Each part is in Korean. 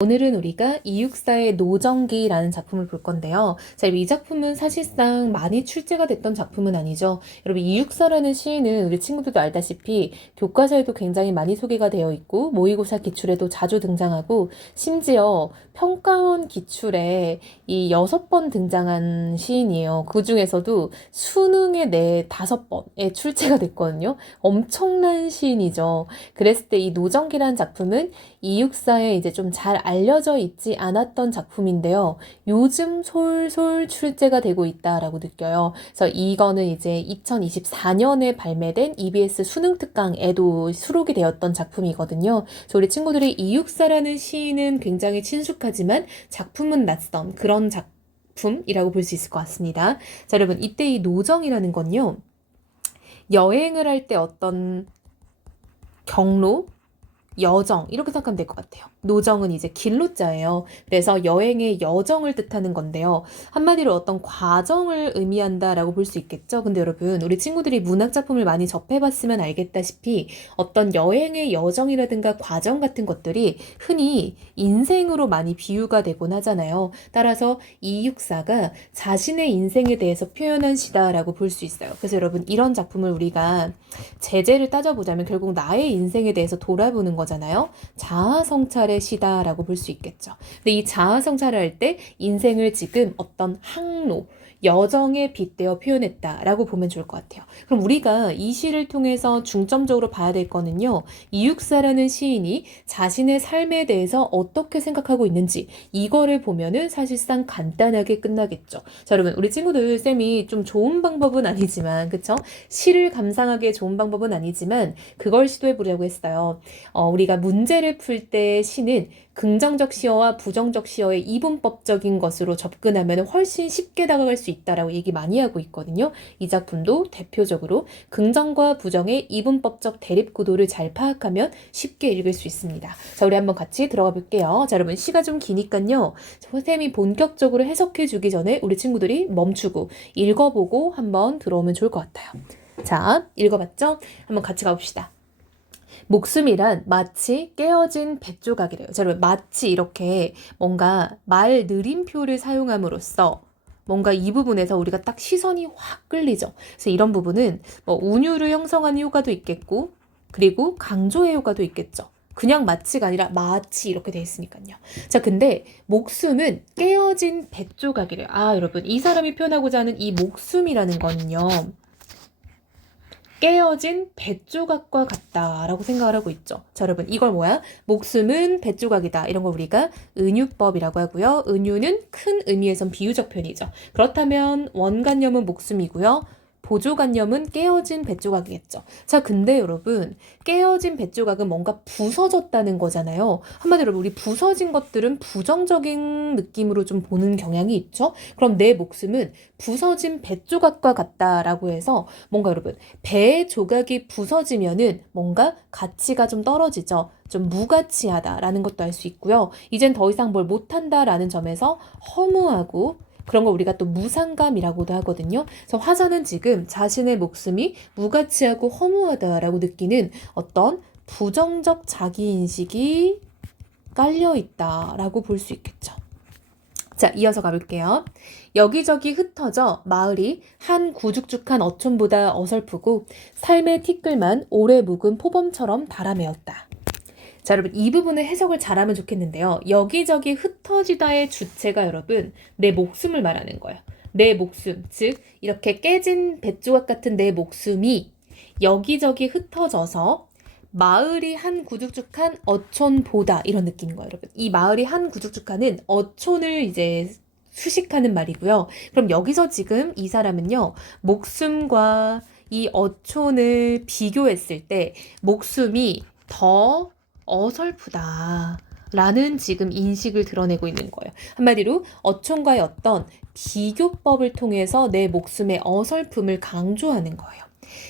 오늘은 우리가 이육사의 노정기라는 작품을 볼 건데요. 자, 이 작품은 사실상 많이 출제가 됐던 작품은 아니죠. 여러분, 이육사라는 시인은 우리 친구들도 알다시피 교과서에도 굉장히 많이 소개가 되어 있고 모의고사 기출에도 자주 등장하고 심지어 평가원 기출에 이 6번 등장한 시인이에요. 그 중에서도 수능에 5번에 출제가 됐거든요. 엄청난 시인이죠. 그랬을 때 이 노정기라는 작품은 이육사에 이제 좀 잘 알려져 있지 않았던 작품인데요. 요즘 솔솔 출제가 되고 있다라고 느껴요. 그래서 이거는 이제 2024년에 발매된 EBS 수능 특강에도 수록이 되었던 작품이거든요. 그래서 우리 친구들이 이육사라는 시인은 굉장히 친숙하지만 작품은 낯선 그런 작품이라고 볼 수 있을 것 같습니다. 자, 여러분, 이때 이 노정이라는 건요. 여행을 할 때 어떤 경로, 여정 이렇게 생각하면 될 것 같아요. 노정은 이제 길로자예요. 그래서 여행의 여정을 뜻하는 건데요. 한마디로 어떤 과정을 의미한다라고 볼 수 있겠죠. 근데 여러분, 우리 친구들이 문학 작품을 많이 접해봤으면 알겠다시피 어떤 여행의 여정이라든가 과정 같은 것들이 흔히 인생으로 많이 비유가 되곤 하잖아요. 따라서 이육사가 자신의 인생에 대해서 표현한 시다라고 볼 수 있어요. 그래서 여러분, 이런 작품을 우리가 제재를 따져보자면 결국 나의 인생에 대해서 돌아보는 거잖아요. 자아성찰의 시다라고 볼 수 있겠죠. 근데 이 자아성찰을 할 때 인생을 지금 어떤 항로, 여정에 빗대어 표현했다라고 보면 좋을 것 같아요. 그럼 우리가 이 시를 통해서 중점적으로 봐야 될 거는요. 이육사라는 시인이 자신의 삶에 대해서 어떻게 생각하고 있는지 이거를 보면은 사실상 간단하게 끝나겠죠. 자, 여러분, 우리 친구들 쌤이 좀 좋은 방법은 아니지만 그쵸? 시를 감상하기에 좋은 방법은 아니지만 그걸 시도해 보려고 했어요. 우리가 문제를 풀 때 시는 긍정적 시어와 부정적 시어의 이분법적인 것으로 접근하면 훨씬 쉽게 다가갈 수 있다라고 얘기 많이 하고 있거든요. 이 작품도 대표적으로 긍정과 부정의 이분법적 대립구도를 잘 파악하면 쉽게 읽을 수 있습니다. 자, 우리 한번 같이 들어가 볼게요. 자, 여러분, 시가 좀 기니까요. 선생님이 본격적으로 해석해 주기 전에 우리 친구들이 멈추고 읽어보고 한번 들어오면 좋을 것 같아요. 자, 읽어봤죠? 한번 같이 가봅시다. 목숨이란 마치 깨어진 뱃조각이래요. 자, 여러분, 마치 이렇게 뭔가 말 느림표를 사용함으로써 뭔가 이 부분에서 우리가 딱 시선이 확 끌리죠. 그래서 이런 부분은 뭐 운율을 형성하는 효과도 있겠고, 그리고 강조의 효과도 있겠죠. 그냥 마치가 아니라 마치 이렇게 돼 있으니까요. 자, 근데 목숨은 깨어진 뱃조각이래요. 아, 여러분, 이 사람이 표현하고자 하는 이 목숨이라는 거는요. 깨어진 뱃조각과 같다라고 생각을 하고 있죠. 자, 여러분, 이걸 뭐야? 목숨은 뱃조각이다. 이런 걸 우리가 은유법이라고 하고요. 은유는 큰 의미에선 비유적 표현이죠. 그렇다면 원관념은 목숨이고요. 보조관념은 깨어진 뱃조각이겠죠. 자, 근데 여러분, 깨어진 뱃조각은 뭔가 부서졌다는 거잖아요. 한마디로 우리 부서진 것들은 부정적인 느낌으로 좀 보는 경향이 있죠. 그럼 내 목숨은 부서진 뱃조각과 같다라고 해서 뭔가 여러분, 배의 조각이 부서지면은 뭔가 가치가 좀 떨어지죠. 좀 무가치하다라는 것도 알 수 있고요. 이젠 더 이상 뭘 못한다라는 점에서 허무하고 그런 걸 우리가 또 무상감이라고도 하거든요. 그래서 화자는 지금 자신의 목숨이 무가치하고 허무하다라고 느끼는 어떤 부정적 자기인식이 깔려있다라고 볼 수 있겠죠. 자, 이어서 가볼게요. 여기저기 흩어져 마을이 한 구죽죽한 어촌보다 어설프고 삶의 티끌만 오래 묵은 포범처럼 달아매었다. 자, 여러분, 이 부분의 해석을 잘하면 좋겠는데요. 여기저기 흩어지다의 주체가 여러분 내 목숨을 말하는 거예요. 내 목숨, 즉 이렇게 깨진 뱃조각 같은 내 목숨이 여기저기 흩어져서 마을이 한 구죽죽한 어촌보다 이런 느낌인 거예요, 여러분. 이 마을이 한 구죽죽한은 어촌을 이제 수식하는 말이고요. 그럼 여기서 지금 이 사람은요, 목숨과 이 어촌을 비교했을 때 목숨이 더 어설프다 라는 지금 인식을 드러내고 있는 거예요. 한마디로 어촌과의 어떤 비교법을 통해서 내 목숨의 어설픔을 강조하는 거예요.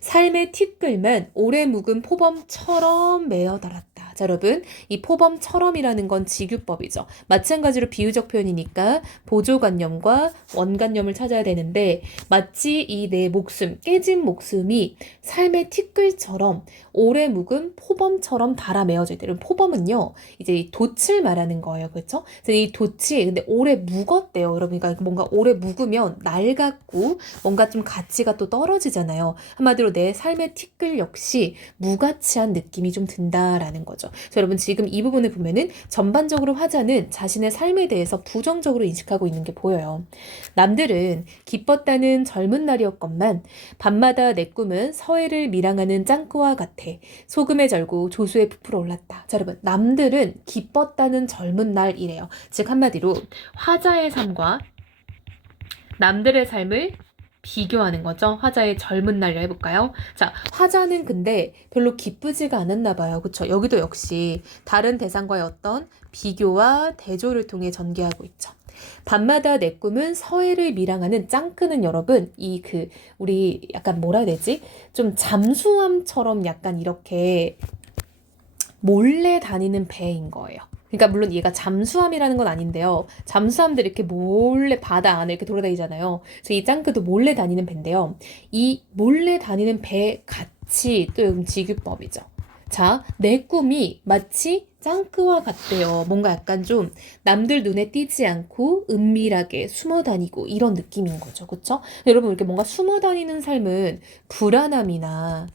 삶의 티끌만 오래 묵은 포범처럼 메어달았다. 자, 여러분, 이 포범처럼이라는 건 직유법이죠. 마찬가지로 비유적 표현이니까 보조관념과 원관념을 찾아야 되는데 마치 이 내 목숨, 깨진 목숨이 삶의 티끌처럼 오래 묵은 포범처럼 달아 매어져 있다. 여러분, 포범은요, 이제 이 돛을 말하는 거예요. 그렇죠? 그래서 이 돛이 근데 오래 묵었대요. 여러분, 그러니까 뭔가 오래 묵으면 낡았고 뭔가 좀 가치가 또 떨어지잖아요. 한마디로 내 삶의 티끌 역시 무가치한 느낌이 좀 든다라는 거죠. 그래서 여러분, 지금 이 부분을 보면은 전반적으로 화자는 자신의 삶에 대해서 부정적으로 인식하고 있는 게 보여요. 남들은 기뻤다는 젊은 날이었건만 밤마다 내 꿈은 서해를 밀항하는 짱구와 같아. 소금에 절고 조수에 부풀어 올랐다. 자, 여러분, 남들은 기뻤다는 젊은 날이래요. 즉 한마디로 화자의 삶과 남들의 삶을 비교하는 거죠. 화자의 젊은 날이라 해볼까요? 자, 화자는 근데 별로 기쁘지가 않았나 봐요. 그쵸? 여기도 역시 다른 대상과의 어떤 비교와 대조를 통해 전개하고 있죠. 밤마다 내 꿈은 서해를 밀항하는 짱크는 여러분, 우리 약간 뭐라 해야 되지? 좀 잠수함처럼 약간 이렇게 몰래 다니는 배인 거예요. 그러니까 물론 얘가 잠수함이라는 건 아닌데요. 잠수함들이 이렇게 몰래 바다 안에 이렇게 돌아다니잖아요. 그래서 이 짱크도 몰래 다니는 배인데요. 이 몰래 다니는 배 같이 또 직유법이죠. 자, 내 꿈이 마치 짱크와 같대요. 뭔가 약간 좀 남들 눈에 띄지 않고 은밀하게 숨어 다니고 이런 느낌인 거죠. 그쵸? 여러분, 이렇게 뭔가 숨어 다니는 삶은 불안함이나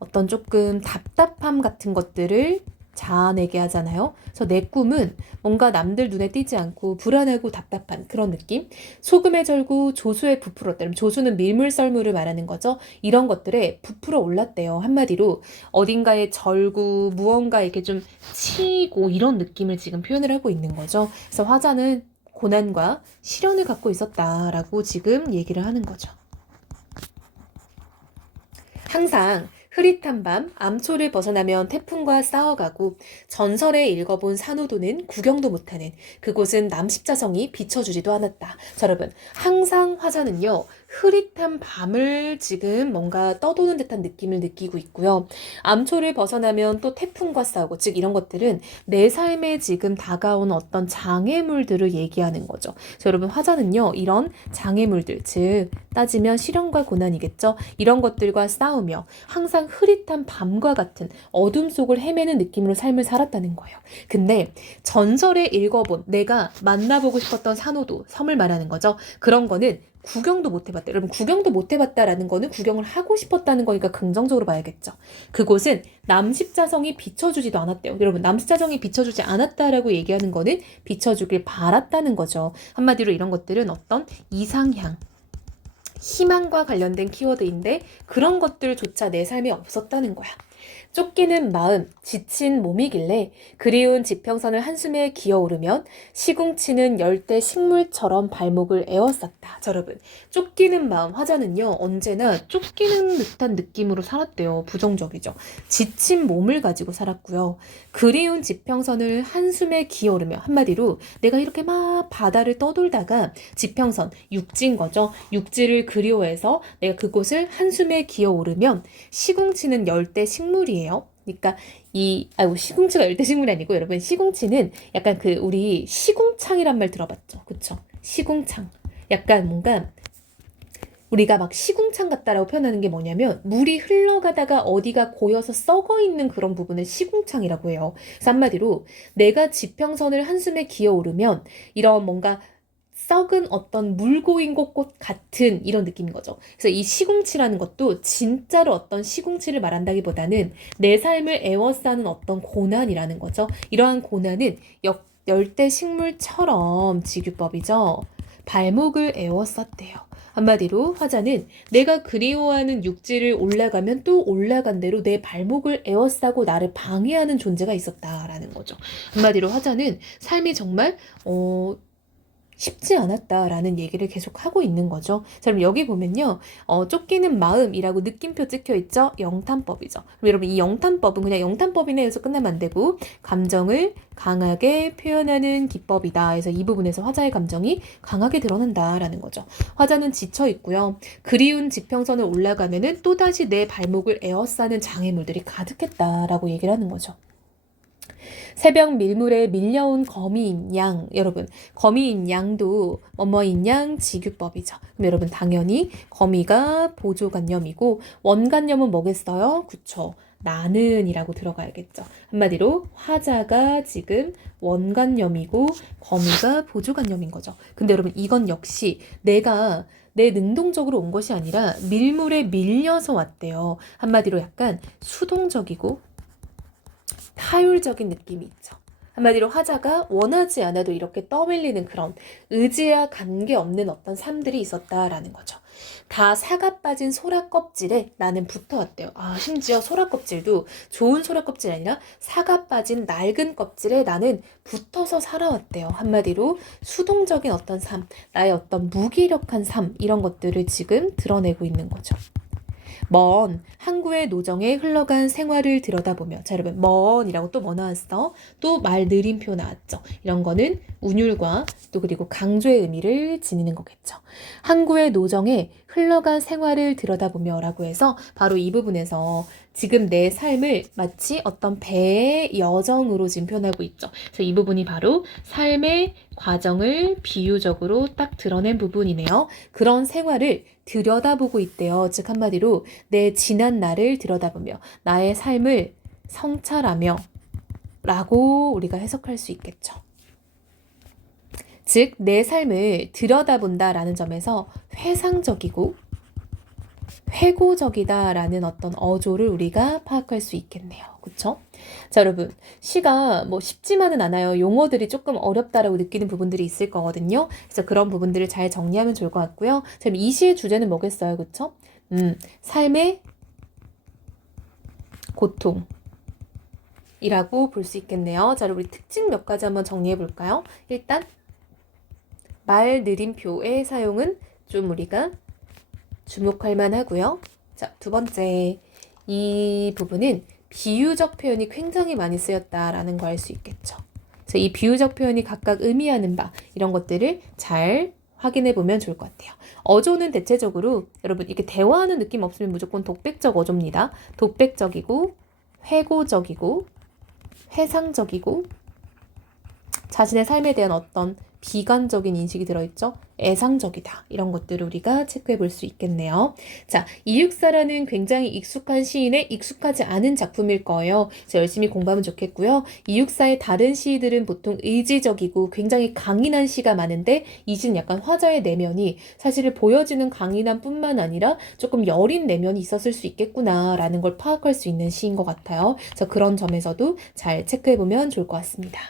어떤 조금 답답함 같은 것들을 자아내게 하잖아요. 그래서 내 꿈은 뭔가 남들 눈에 띄지 않고 불안하고 답답한 그런 느낌? 소금에 절고 조수에 부풀었다. 그럼 조수는 밀물썰물을 말하는 거죠. 이런 것들에 부풀어 올랐대요. 한마디로 어딘가에 절고 무언가 이렇게 좀 치고 이런 느낌을 지금 표현을 하고 있는 거죠. 그래서 화자는 고난과 시련을 갖고 있었다라고 지금 얘기를 하는 거죠. 항상 흐릿한 밤 암초를 벗어나면 태풍과 싸워가고 전설에 읽어본 산호도는 구경도 못하는 그곳은 남십자성이 비춰주지도 않았다. 자, 여러분, 항상 화자는요, 흐릿한 밤을 지금 뭔가 떠도는 듯한 느낌을 느끼고 있고요. 암초를 벗어나면 또 태풍과 싸우고, 즉 이런 것들은 내 삶에 지금 다가온 어떤 장애물들을 얘기하는 거죠. 자, 여러분, 화자는요, 이런 장애물들, 즉 따지면 시련과 고난이겠죠. 이런 것들과 싸우며 항상 흐릿한 밤과 같은 어둠 속을 헤매는 느낌으로 삶을 살았다는 거예요. 근데 전설에 읽어본 내가 만나보고 싶었던 산호도, 섬을 말하는 거죠. 그런 거는 구경도 못 해봤다. 여러분, 구경도 못 해봤다라는 거는 구경을 하고 싶었다는 거니까 긍정적으로 봐야겠죠. 그곳은 남십자성이 비춰주지도 않았대요. 여러분, 남십자성이 비춰주지 않았다라고 얘기하는 거는 비춰주길 바랐다는 거죠. 한마디로 이런 것들은 어떤 이상향, 희망과 관련된 키워드인데 그런 것들조차 내 삶에 없었다는 거야. 쫓기는 마음, 지친 몸이길래 그리운 지평선을 한숨에 기어오르면 시궁치는 열대 식물처럼 발목을 에워쌌다. 자, 여러분, 쫓기는 마음, 화자는요, 언제나 쫓기는 듯한 느낌으로 살았대요. 부정적이죠. 지친 몸을 가지고 살았고요. 그리운 지평선을 한숨에 기어오르며, 한마디로 내가 이렇게 막 바다를 떠돌다가 지평선, 육지인 거죠. 육지를 그리워해서 내가 그곳을 한숨에 기어오르면 시궁치는 열대 식물이에요. 그러니까 시궁치가 열대식물이 아니고 여러분, 시궁치는 약간 우리 시궁창이란 말 들어봤죠? 그쵸? 시궁창. 약간 뭔가 우리가 막 시궁창 같다라고 표현하는 게 뭐냐면 물이 흘러가다가 어디가 고여서 썩어 있는 그런 부분을 시궁창이라고 해요. 그래서 한마디로 내가 지평선을 한숨에 기어오르면 이런 뭔가 썩은 어떤 물고인 곳 같은 이런 느낌인 거죠. 그래서 이 시궁치라는 것도 진짜로 어떤 시궁치를 말한다기보다는 내 삶을 에워싸는 어떤 고난이라는 거죠. 이러한 고난은 열대 식물처럼 직유법이죠. 발목을 에워쌌대요. 한마디로 화자는 내가 그리워하는 육지를 올라가면 또 올라간 대로 내 발목을 에워싸고 나를 방해하는 존재가 있었다라는 거죠. 한마디로 화자는 삶이 정말 쉽지 않았다라는 얘기를 계속 하고 있는 거죠. 자, 그럼 여기 보면요. 쫓기는 마음이라고 느낌표 찍혀 있죠? 영탄법이죠. 그럼 여러분, 이 영탄법은 그냥 영탄법이네 해서 끝나면 안 되고 감정을 강하게 표현하는 기법이다. 그래서 이 부분에서 화자의 감정이 강하게 드러난다라는 거죠. 화자는 지쳐 있고요. 그리운 지평선을 올라가면은 또다시 내 발목을 에워싸는 장애물들이 가득했다라고 얘기를 하는 거죠. 새벽 밀물에 밀려온 거미인 양. 여러분, 거미인 양도 뭐뭐인 양 직유법이죠. 그럼 여러분 당연히 거미가 보조관념이고 원관념은 뭐겠어요? 그쵸. 나는 이라고 들어가야겠죠. 한마디로 화자가 지금 원관념이고 거미가 보조관념인 거죠. 근데 여러분 이건 역시 내가 내 능동적으로 온 것이 아니라 밀물에 밀려서 왔대요. 한마디로 약간 수동적이고 타율적인 느낌이 있죠. 한마디로 화자가 원하지 않아도 이렇게 떠밀리는 그런 의지와 관계없는 어떤 삶들이 있었다라는 거죠. 다 사가 빠진 소라 껍질에 나는 붙어왔대요. 아, 심지어 소라 껍질도 좋은 소라 껍질이 아니라 사가 빠진 낡은 껍질에 나는 붙어서 살아왔대요. 한마디로 수동적인 어떤 삶, 나의 어떤 무기력한 삶, 이런 것들을 지금 드러내고 있는 거죠. 먼 항구의 노정에 흘러간 생활을 들여다보며, 자 여러분 먼이라고 또 뭐 나왔어? 또 말 느림표 나왔죠. 이런 거는 운율과 또 그리고 강조의 의미를 지니는 거겠죠. 항구의 노정에 흘러간 생활을 들여다보며 라고 해서 바로 이 부분에서 지금 내 삶을 마치 어떤 배의 여정으로 지금 표현하고 있죠. 그래서 이 부분이 바로 삶의 과정을 비유적으로 딱 드러낸 부분이네요. 그런 생활을 들여다보고 있대요. 즉 한마디로 내 지난 날을 들여다보며 나의 삶을 성찰하며 라고 우리가 해석할 수 있겠죠. 즉 내 삶을 들여다본다라는 점에서 회상적이고 회고적이다라는 어떤 어조를 우리가 파악할 수 있겠네요. 그쵸? 자, 여러분. 시가 뭐 쉽지만은 않아요. 용어들이 조금 어렵다라고 느끼는 부분들이 있을 거거든요. 그래서 그런 부분들을 잘 정리하면 좋을 것 같고요. 자, 이 시의 주제는 뭐겠어요? 그쵸? 삶의 고통이라고 볼 수 있겠네요. 자, 우리 특징 몇 가지 한번 정리해 볼까요? 일단, 말 느림표의 사용은 좀 우리가 주목할 만하고요. 자, 두 번째, 이 부분은 비유적 표현이 굉장히 많이 쓰였다라는 거 알 수 있겠죠. 그래서 이 비유적 표현이 각각 의미하는 바 이런 것들을 잘 확인해 보면 좋을 것 같아요. 어조는 대체적으로 여러분 이렇게 대화하는 느낌 없으면 무조건 독백적 어조입니다. 독백적이고 회고적이고 회상적이고 자신의 삶에 대한 어떤 비관적인 인식이 들어있죠. 애상적이다. 이런 것들을 우리가 체크해 볼 수 있겠네요. 자, 이육사라는 굉장히 익숙한 시인의 익숙하지 않은 작품일 거예요. 그래서 열심히 공부하면 좋겠고요. 이육사의 다른 시들은 보통 의지적이고 굉장히 강인한 시가 많은데 이 시는 약간 화자의 내면이 사실을 보여지는 강인함 뿐만 아니라 조금 여린 내면이 있었을 수 있겠구나라는 걸 파악할 수 있는 시인 것 같아요. 그래서 그런 점에서도 잘 체크해 보면 좋을 것 같습니다.